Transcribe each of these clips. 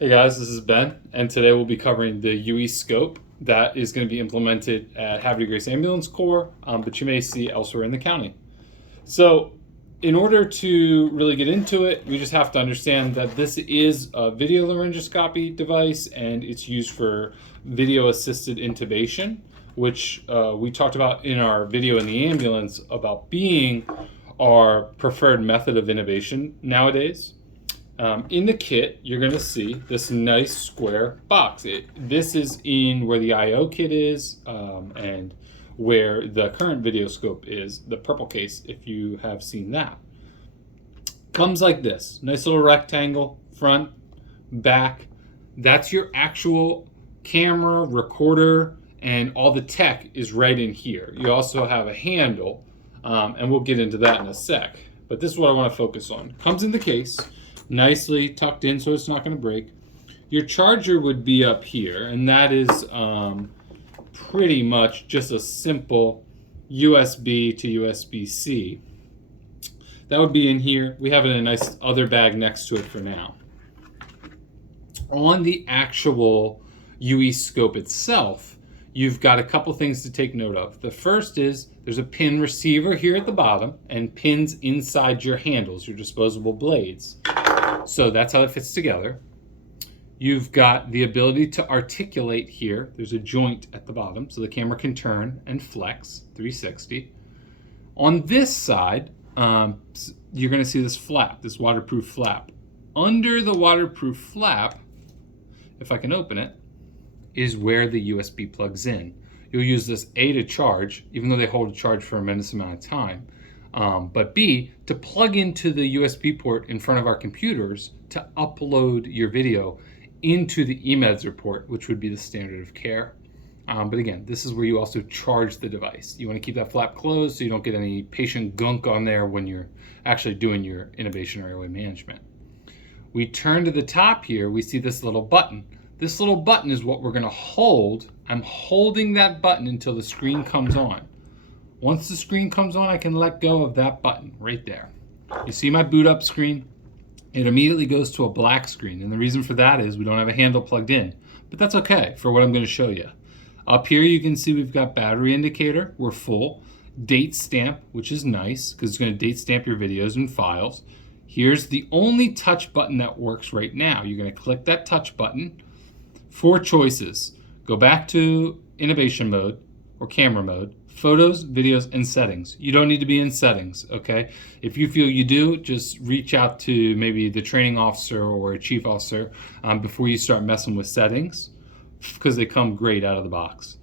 Hey guys, this is Ben, and today we'll be covering the UE scope that is going to be implemented at Havre de Grace Ambulance Corps, but you may see elsewhere in the county. So, in order to really get into it, we just have to understand that this is a video laryngoscopy device and it's used for video assisted intubation, which we talked about in our video in the ambulance about being our preferred method of intubation nowadays. In the kit, you're going to see this nice square box. This is in where the IO kit is and where the current video scope is, the purple case, if you have seen that. Comes like this. Nice little rectangle, front, back. That's your actual camera, recorder, and all the tech is right in here. You also have a handle, and we'll get into that in a sec. But this is what I want to focus on. Comes in the case, nicely tucked in so it's not going to break. Your charger would be up here, and that is pretty much just a simple USB to USB-C. That would be in here. We have it in a nice other bag next to it for now. On the actual UE scope itself, you've got a couple things to take note of. The first is there's a pin receiver here at the bottom and pins inside your handles, your disposable blades. So that's how it fits together. You've got the ability to articulate here. There's a joint at the bottom so the camera can turn and flex 360. On this side, you're going to see this flap, this waterproof flap. Under the waterproof flap, if I can open it, is where the USB plugs in. You'll use this A to charge, even though they hold a charge for a tremendous amount of time. But B, to plug into the USB port in front of our computers to upload your video into the eMeds report, which would be the standard of care. But again, this is where you also charge the device. You want to keep that flap closed so you don't get any patient gunk on there when you're actually doing your intubation or airway management. We turn to the top here, we see this little button. This little button is what we're going to hold. I'm holding that button until the screen comes on. Once the screen comes on, I can let go of that button right there. You see my boot up screen? It immediately goes to a black screen, and the reason for that is we don't have a handle plugged in, but that's okay for what I'm going to show you. Up here you can see we've got battery indicator, we're full, date stamp, which is nice because it's going to date stamp your videos and files. Here's the only touch button that works right now. You're going to click that touch button. 4 choices. Go back to intubation mode or camera mode, photos, videos, and settings. You don't need to be in settings, okay? If you feel you do, just reach out to maybe the training officer or a chief officer before you start messing with settings, because they come great out of the box.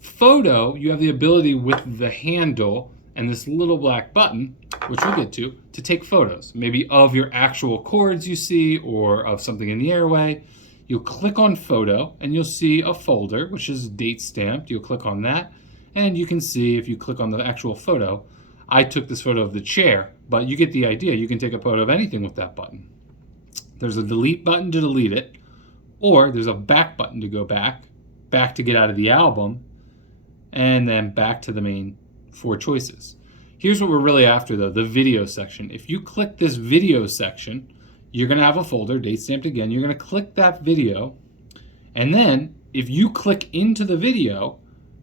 Photo, you have the ability with the handle and this little black button, which we'll get to take photos, maybe of your actual cords you see or of something in the airway. You'll click on photo and you'll see a folder, which is date stamped. You'll click on that. And you can see if you click on the actual photo, I took this photo of the chair, but you get the idea. You can take a photo of anything with that button. There's a delete button to delete it, or there's a back button to go back to get out of the album, and then back to the main 4 choices. Here's what we're really after though, the video section. If you click this video section, you're gonna have a folder, date stamped again. You're gonna click that video, and then if you click into the video,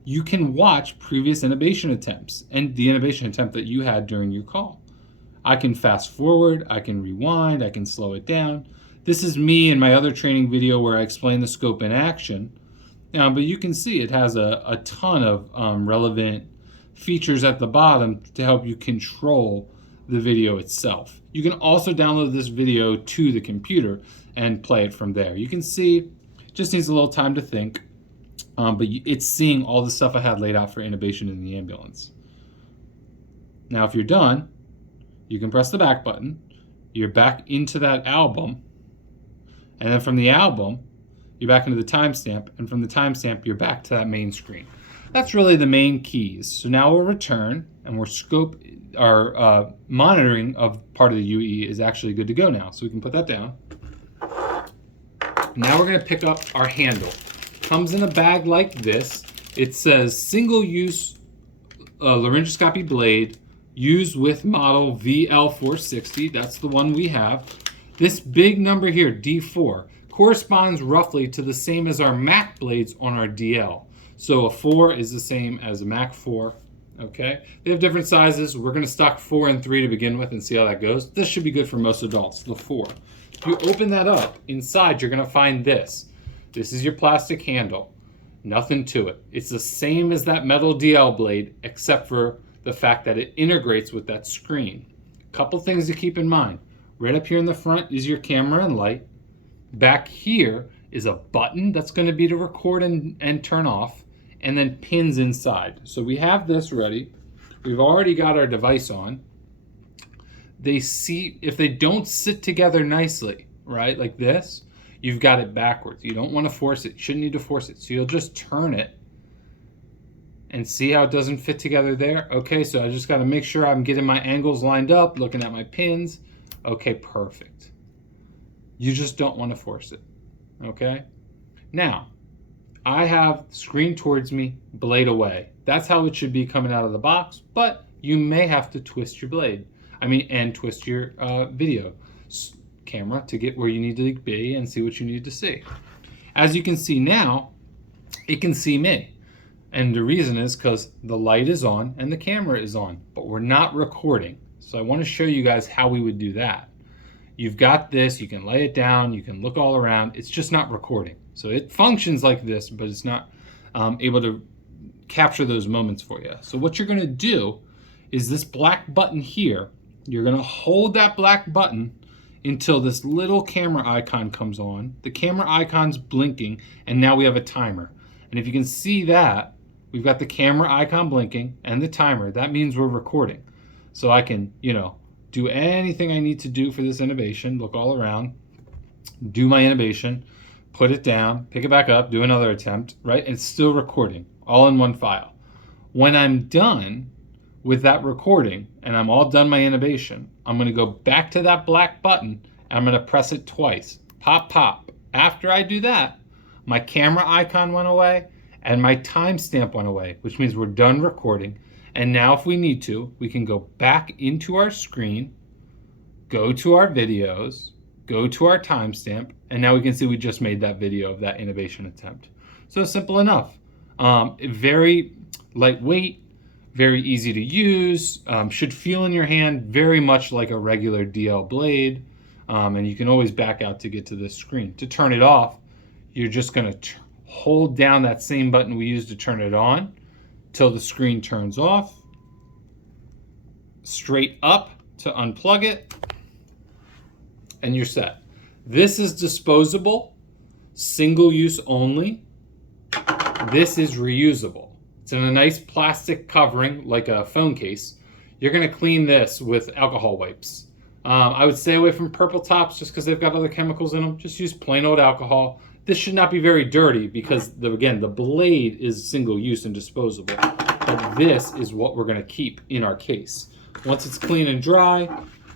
you can watch previous intubation attempts and the intubation attempt that you had during your call. I can fast forward, I can rewind, I can slow it down. This is me in my other training video where I explain the scope in action. But you can see it has a ton of relevant features at the bottom to help you control the video itself. You can also download this video to the computer and play it from there. You can see, it just needs a little time to think. But it's seeing all the stuff I had laid out for intubation in the ambulance. Now, if you're done, you can press the back button. You're back into that album. And then from the album, you're back into the timestamp. And from the timestamp, you're back to that main screen. That's really the main keys. So now we'll return, and our monitoring of part of the UE is actually good to go now. So we can put that down. Now we're going to pick up our handle. Comes in a bag like this. It says single-use laryngoscopy blade used with model VL460. That's the one we have. This big number here, D4, corresponds roughly to the same as our Mac blades on our DL. So a 4 is the same as a Mac 4. Okay, they have different sizes. We're going to stock 4 and 3 to begin with and see how that goes. This should be good for most adults, the 4. If you open that up, inside you're going to find this. This is your plastic handle. Nothing to it. It's the same as that metal DL blade, except for the fact that it integrates with that screen. Couple things to keep in mind. Right up here in the front is your camera and light. Back here is a button that's going to be to record and turn off, and then pins inside. So we have this ready. We've already got our device on. If they don't sit together nicely, right, like this, you've got it backwards. You don't want to force it. You shouldn't need to force it. So you'll just turn it and see how it doesn't fit together there. Okay, so I just got to make sure I'm getting my angles lined up, looking at my pins. Okay, perfect. You just don't want to force it. Okay? Now, I have screen towards me, blade away. That's how it should be coming out of the box, but you may have to twist your blade. And twist your video camera to get where you need to be and see what you need to see. As you can see now, it can see me. And the reason is because the light is on and the camera is on, but we're not recording. So I want to show you guys how we would do that. You've got this, you can lay it down, you can look all around. It's just not recording. So it functions like this, but it's not able to capture those moments for you. So what you're going to do is this black button here, you're going to hold that black button until this little camera icon comes on. The camera icon's blinking, and now we have a timer. And if you can see that, we've got the camera icon blinking and the timer. That means we're recording. So I can, do anything I need to do for this innovation, look all around, do my innovation, put it down, pick it back up, do another attempt, right? And it's still recording, all in one file. When I'm done with that recording and I'm all done my innovation, I'm going to go back to that black button and I'm going to press it twice. Pop, pop. After I do that, my camera icon went away and my timestamp went away, which means we're done recording. And now if we need to, we can go back into our screen, go to our videos, go to our timestamp, and now we can see we just made that video of that innovation attempt. So simple enough. Very lightweight, very easy to use, should feel in your hand very much like a regular DL blade, and you can always back out to get to this screen. To turn it off, you're just going to hold down that same button we used to turn it on till the screen turns off. Straight up to unplug it, and you're set. This is disposable, single use only. This is reusable. It's in a nice plastic covering like a phone case. You're going to clean this with alcohol wipes. I would stay away from Purple Tops just because they've got other chemicals in them. Just use plain old alcohol. This should not be very dirty because, again, the blade is single use and disposable. But this is what we're going to keep in our case. Once it's clean and dry,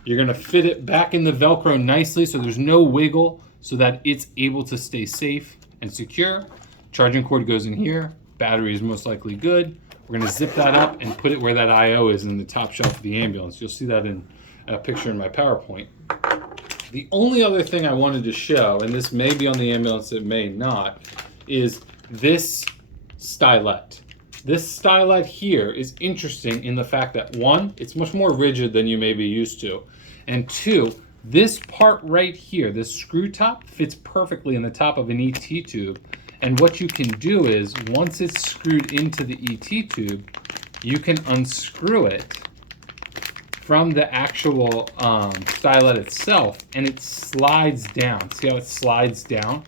you're going to fit it back in the Velcro nicely so there's no wiggle so that it's able to stay safe and secure. Charging cord goes in here. Battery is most likely good. We're going to zip that up and put it where that I/O is in the top shelf of the ambulance. You'll see that in a picture in my PowerPoint. The only other thing I wanted to show, and this may be on the ambulance, it may not, is this stylet. This stylet here is interesting in the fact that, one, it's much more rigid than you may be used to, and two, this part right here, this screw top, fits perfectly in the top of an ET tube. And what you can do is, once it's screwed into the ET tube, you can unscrew it from the actual stylet itself, and it slides down. See how it slides down?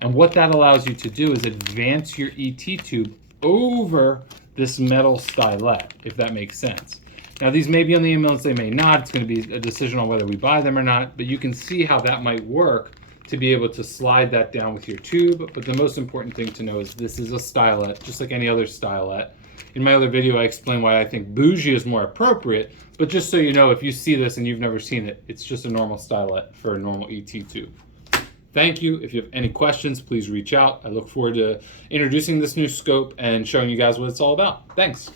And what that allows you to do is advance your ET tube over this metal stylet, if that makes sense. Now, these may be on the ambulance, they may not. It's going to be a decision on whether we buy them or not, but you can see how that might work to be able to slide that down with your tube. But the most important thing to know is this is a stylet, just like any other stylet. In my other video, I explained why I think bougie is more appropriate, but just so you know, if you see this and you've never seen it, it's just a normal stylet for a normal ET tube. Thank you. If you have any questions, please reach out. I look forward to introducing this new scope and showing you guys what it's all about. Thanks.